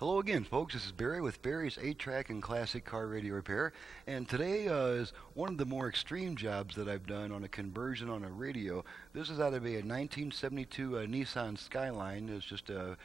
Hello again, folks. This is Barry with Barry's 8-Track and Classic Car Radio Repair. And today is one of the more extreme jobs that I've done on a conversion on a radio. This is out of a 1972 Nissan Skyline. It's just a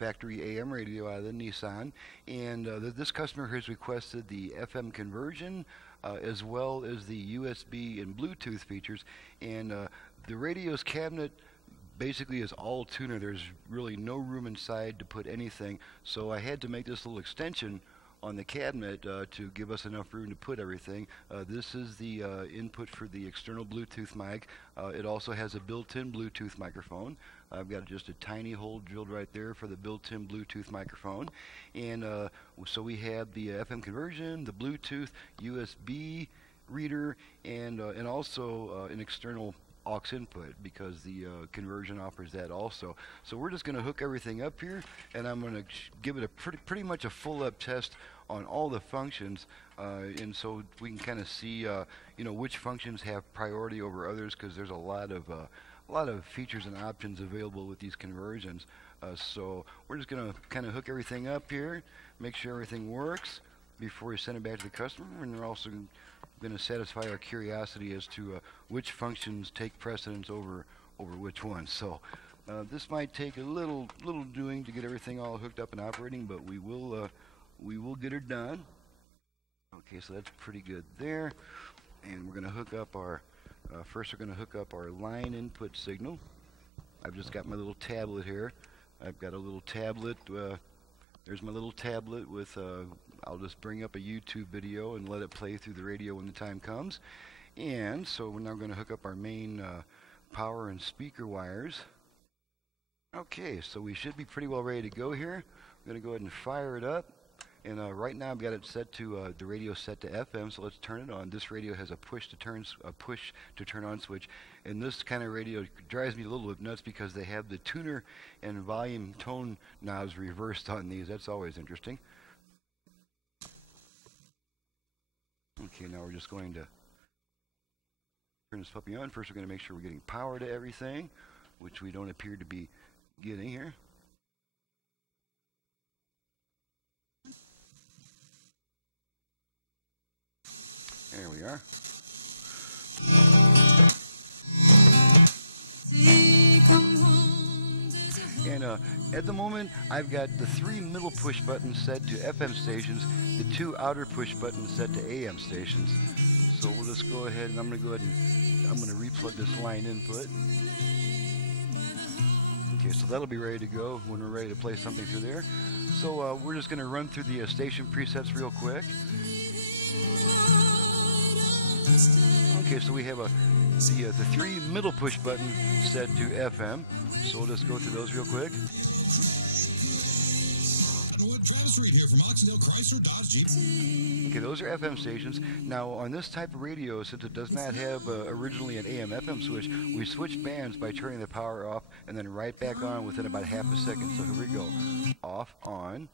factory AM radio out of the Nissan. And this customer has requested the FM conversion as well as the USB and Bluetooth features. And the radio's cabinet basically is all tuner. There's really no room inside to put anything, so I had to make this little extension on the cabinet to give us enough room to put everything. This is the input for the external Bluetooth mic. It also has a built-in Bluetooth microphone. I've got just a tiny hole drilled right there for the built-in Bluetooth microphone. And so we have the FM conversion, the Bluetooth, USB reader, and also an external aux input, because the conversion offers that also. So we're just going to hook everything up here, and I'm going to give it a pretty much a full up test on all the functions, and so we can kind of see you know, which functions have priority over others, because there's a lot of features and options available with these conversions. So we're just going to kind of hook everything up here, make sure everything works before we send it back to the customer, and we're also going to satisfy our curiosity as to which functions take precedence over which ones. So this might take a little doing to get everything all hooked up and operating, but we will get it done. Okay, so that's pretty good there. And we're going to hook up our first. We're going to hook up our line input signal. I've just got my little tablet here. I've got a little tablet. There's my little tablet with I'll just bring up a YouTube video and let it play through the radio when the time comes. And so we're now going to hook up our main power and speaker wires. Okay, so we should be pretty well ready to go here. I'm going to go ahead and fire it up. And right now I've got it set to the radio set to FM, so let's turn it on. This radio has a push to turn on switch, and this kind of radio drives me a little bit nuts because they have the tuner and volume tone knobs reversed on these. That's always interesting. Okay, now we're just going to turn this puppy on. First we're going to make sure we're getting power to everything, which we don't appear to be getting here. There we are. And at the moment, I've got the 3 middle push buttons set to FM stations, the 2 outer push buttons set to AM stations. So we'll just go ahead, and I'm going to go ahead and I'm going to replug this line input. Okay, so that'll be ready to go when we're ready to play something through there. So we're just going to run through the station presets real quick. Okay, so we have the 3 middle push buttons set to FM. So we'll just go through those real quick. Okay, those are FM stations. Now on this type of radio, since it does not have originally an AM/FM switch, we switch bands by turning the power off and then right back on within about half a second. So here we go. Off, on.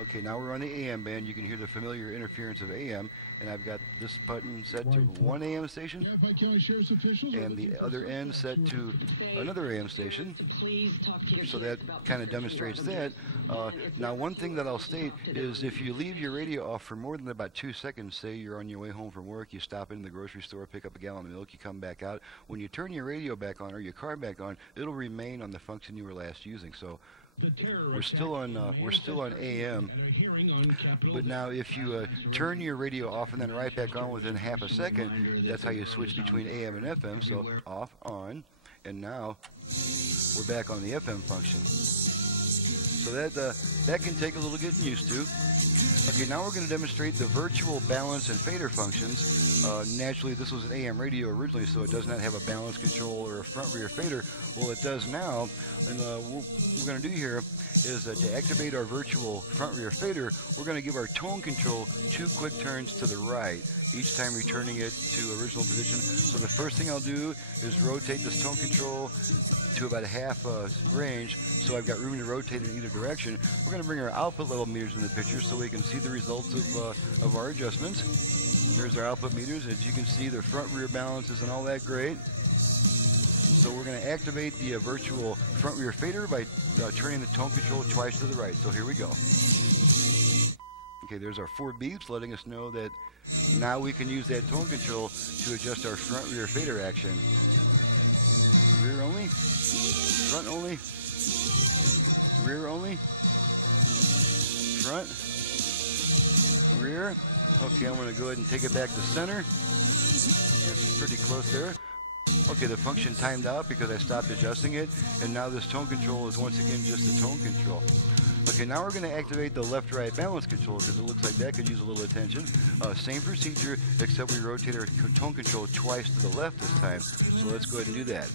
Okay, now we're on the AM band. You can hear the familiar interference of AM, and I've got this button set to 1 AM station, and the other end set to another AM station. So that kind of demonstrates that. Now one thing that I'll state is if you leave your radio off for more than about 2 seconds, say you're on your way home from work, you stop in the grocery store, pick up a gallon of milk, you come back out, when you turn your radio back on or your car back on, it'll remain on the function you were last using. So we're still on AM, but now if you turn your radio off and then right back on within half a second, that's how you switch between AM and FM. So off, on, and now we're back on the FM function. So that can take a little getting used to. Okay, now we're going to demonstrate the virtual balance and fader functions. Naturally, this was an AM radio originally, so it does not have a balance control or a front-rear fader. Well, it does now, and what we're going to do here is to activate our virtual front-rear fader, we're going to give our tone control 2 quick turns to the right, each time returning it to original position. So the first thing I'll do is rotate this tone control to about a half range, so I've got room to rotate in either direction. We're going to bring our output level meters in the picture so we can see the results of our adjustments. Here's our output meters. As you can see, the front rear balance isn't all that great. So we're going to activate the virtual front rear fader by turning the tone control twice to the right. So here we go. Okay, there's our 4 beeps letting us know that now we can use that tone control to adjust our front rear fader action. Rear only, front only, rear only, front, rear. Okay, I'm going to go ahead and take it back to center. That's pretty close there. Okay, the function timed out because I stopped adjusting it, and now this tone control is once again just a tone control. Okay, now we're going to activate the left-right balance control because it looks like that could use a little attention. Same procedure, except we rotate our tone control twice to the left this time. So let's go ahead and do that.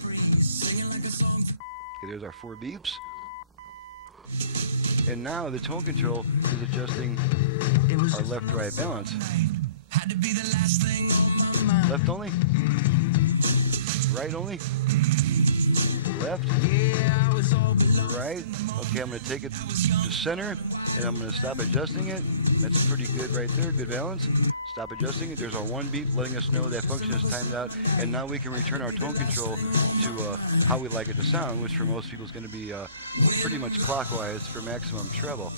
Okay, there's our 4 beeps. And now the tone control is adjusting our left-right balance. Left only. Right only. Left. Right. Okay, I'm going to take it to center, and I'm going to stop adjusting it. That's pretty good right there. Good balance. Stop adjusting it. There's our 1 beep letting us know that function is timed out, and now we can return our tone control to how we like it to sound, which for most people is going to be pretty much clockwise for maximum treble.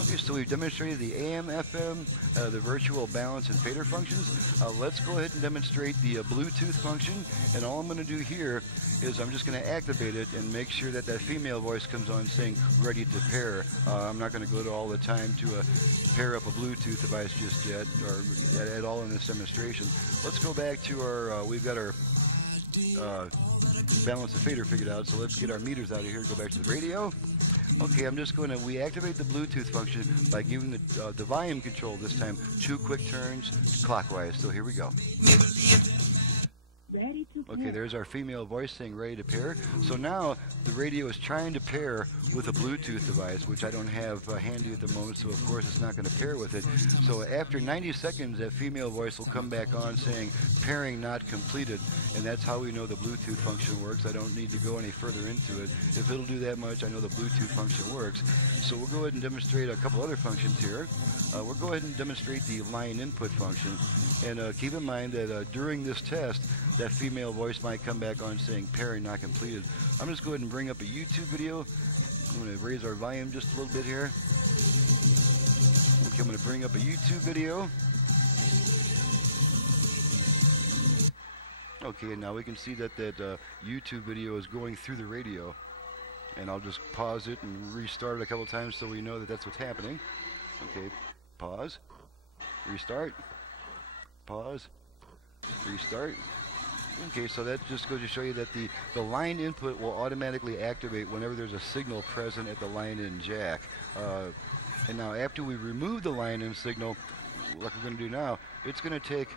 Okay, so we've demonstrated the AM, FM, the virtual balance and fader functions. Let's go ahead and demonstrate the Bluetooth function, and all I'm going to do here is I'm just going to activate it and make sure that that female voice comes on saying ready to pair. I'm not going to go to all the time to pair up a Bluetooth device just yet, or at all in this demonstration. Let's go back to our, we've got our balance and fader figured out, so let's get our meters out of here, go back to the radio. Okay, I'm just going to, we activate the Bluetooth function by giving the volume control this time 2 quick turns clockwise. So here we go. Ready to pair. Okay, there's our female voice saying ready to pair. So now the radio is trying to pair with a Bluetooth device, which I don't have handy at the moment, so of course it's not going to pair with it. So after 90 seconds, that female voice will come back on saying pairing not completed, and that's how we know the Bluetooth function works. I don't need to go any further into it. If it'll do that much, I know the Bluetooth function works. So we'll go ahead and demonstrate a couple other functions here. We'll go ahead and demonstrate the line input function, and keep in mind that during this test, that female voice might come back on saying pairing not completed. I'm just going to bring up a YouTube video. I'm going to raise our volume just a little bit here. Okay, I'm going to bring up a YouTube video. Okay, and now we can see that YouTube video is going through the radio. And I'll just pause it and restart it a couple times so we know that that's what's happening. Okay, pause, restart, pause, restart. Okay, so that just goes to show you that the line input will automatically activate whenever there's a signal present at the line in jack. And now after we remove the line in signal, like we're going to do now, it's going to take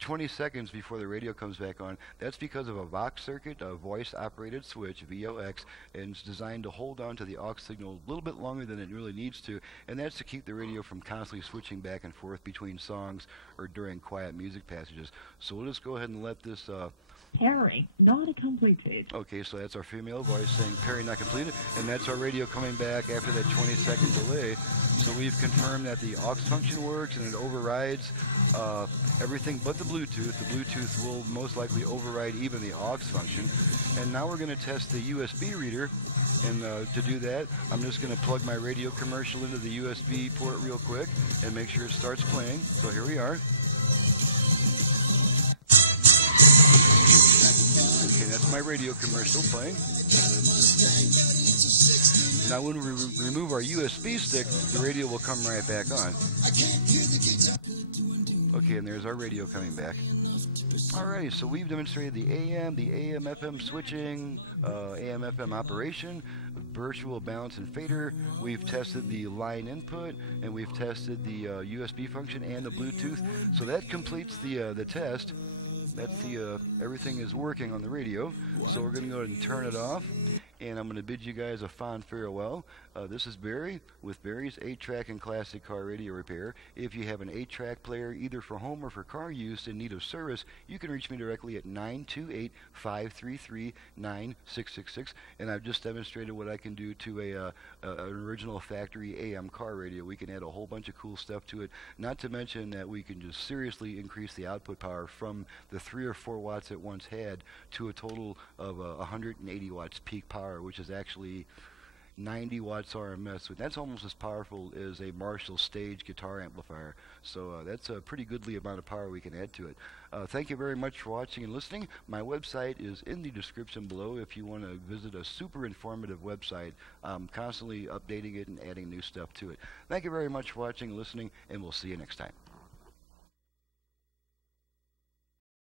20 seconds before the radio comes back on. That's because of a Vox circuit, a voice-operated switch, VOX, and it's designed to hold on to the aux signal a little bit longer than it really needs to, and that's to keep the radio from constantly switching back and forth between songs or during quiet music passages. So we'll just go ahead and let this Pairing not completed. okay, so that's our female voice saying pairing not completed, and that's our radio coming back after that 20-second delay. So we've confirmed that the aux function works and it overrides everything but the Bluetooth. The Bluetooth will most likely override even the aux function. And now we're going to test the USB reader. And to do that, I'm just going to plug my radio commercial into the USB port real quick and make sure it starts playing. So here we are. Okay, that's my radio commercial playing. Now when we remove our USB stick, the radio will come right back on. Okay, and there's our radio coming back. Alrighty, so we've demonstrated the AM/FM switching, AM/FM operation, virtual balance and fader. We've tested the line input, and we've tested the USB function and the Bluetooth. So that completes the test. That's everything is working on the radio. So we're going to go ahead and turn it off. and I'm going to bid you guys a fond farewell. This is Barry with Barry's 8-Track and Classic Car Radio Repair. If you have an 8-track player either for home or for car use in need of service, you can reach me directly at 928-533-9666, and I've just demonstrated what I can do to an original factory AM car radio. We can add a whole bunch of cool stuff to it, not to mention that we can just seriously increase the output power from the 3 or 4 watts it once had to a total of 180 watts peak power, which is actually 90 watts RMS. That's almost as powerful as a Marshall stage guitar amplifier. So that's a pretty goodly amount of power we can add to it. Thank you very much for watching and listening. My website is in the description below if you want to visit a super informative website. I'm constantly updating it and adding new stuff to it. Thank you very much for watching and listening, and we'll see you next time.